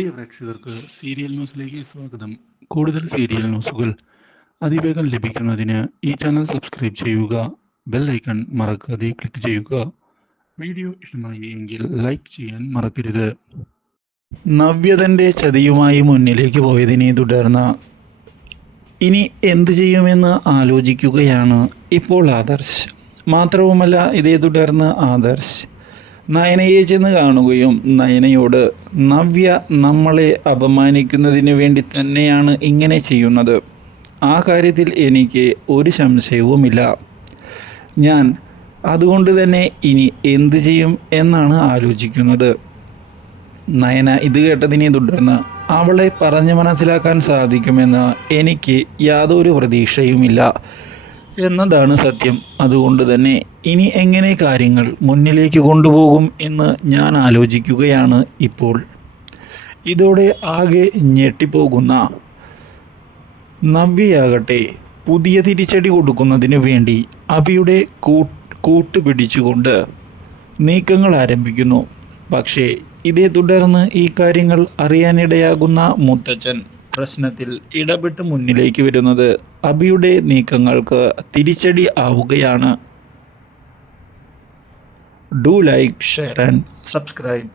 പ്രിയ പ്രേക്ഷകർക്ക് സീരിയൽ ന്യൂസിലേക്ക് സ്വാഗതം. കൂടുതൽ സീരിയൽ ന്യൂസുകൾ അതിവേഗം ലഭിക്കുന്നതിന് ഈ ചാനൽ സബ്സ്ക്രൈബ് ചെയ്യുക ബെൽ ഐക്കൺ മറക്കാതെ ക്ലിക്ക് ചെയ്യുക. വീഡിയോ ഇഷ്ടമായി എങ്കിൽ ലൈക്ക് ചെയ്യാൻ മറക്കരുത്. നവ്യതന്റെ ചതിയുമായി മുന്നിലേക്ക് പോയതിനെ തുടർന്ന് ഇനി എന്തു ചെയ്യുമെന്ന് ആലോചിക്കുകയാണ് ഇപ്പോൾ ആദർശ്. മാത്രവുമല്ല ഇതേ തുടർന്ന് ആദർശ് നയനയെ ചെന്ന് കാണുകയും നയനയോട് നവ്യ നമ്മളെ അപമാനിക്കുന്നതിന് വേണ്ടി തന്നെയാണ് ഇങ്ങനെ ചെയ്യുന്നത്. ആ കാര്യത്തിൽ എനിക്ക് ഒരു സംശയവുമില്ല. ഞാൻ അതുകൊണ്ട് തന്നെ ഇനി എന്തു ചെയ്യും എന്നാണ് ആലോചിക്കുന്നത്. നയന ഇത് കേട്ടതിനെ തുടർന്ന് അവളെ പറഞ്ഞു മനസ്സിലാക്കാൻ സാധിക്കുമെന്ന് എനിക്ക് യാതൊരു പ്രതീക്ഷയുമില്ല. എന്നതാണ് സത്യം. അതുകൊണ്ട് തന്നെ ഇനി എങ്ങനെ കാര്യങ്ങൾ മുന്നിലേക്ക് കൊണ്ടുപോകും എന്ന് ഞാൻ ആലോചിക്കുകയാണ് ഇപ്പോൾ. ഇതോടെ ആകെ ഞെട്ടിപ്പോകുന്ന നവ്യയാകട്ടെ പുതിയ തിരിച്ചടി കൊടുക്കുന്നതിന് വേണ്ടി അബിയുടെ കൂട്ട് കൂട്ടുപിടിച്ചുകൊണ്ട് നീക്കങ്ങൾ ആരംഭിക്കുന്നു. പക്ഷേ ഇതേ തുടർന്ന് ഈ കാര്യങ്ങൾ അറിയാനിടയാകുന്ന മുത്തച്ഛൻ പ്രശ്നത്തിൽ ഇടപെട്ട് മുന്നിലേക്ക് വരുന്നത് അബിയുടെ നീക്കങ്ങൾക്ക് തിരിച്ചടി ആവുകയാണ്. Do like share and subscribe.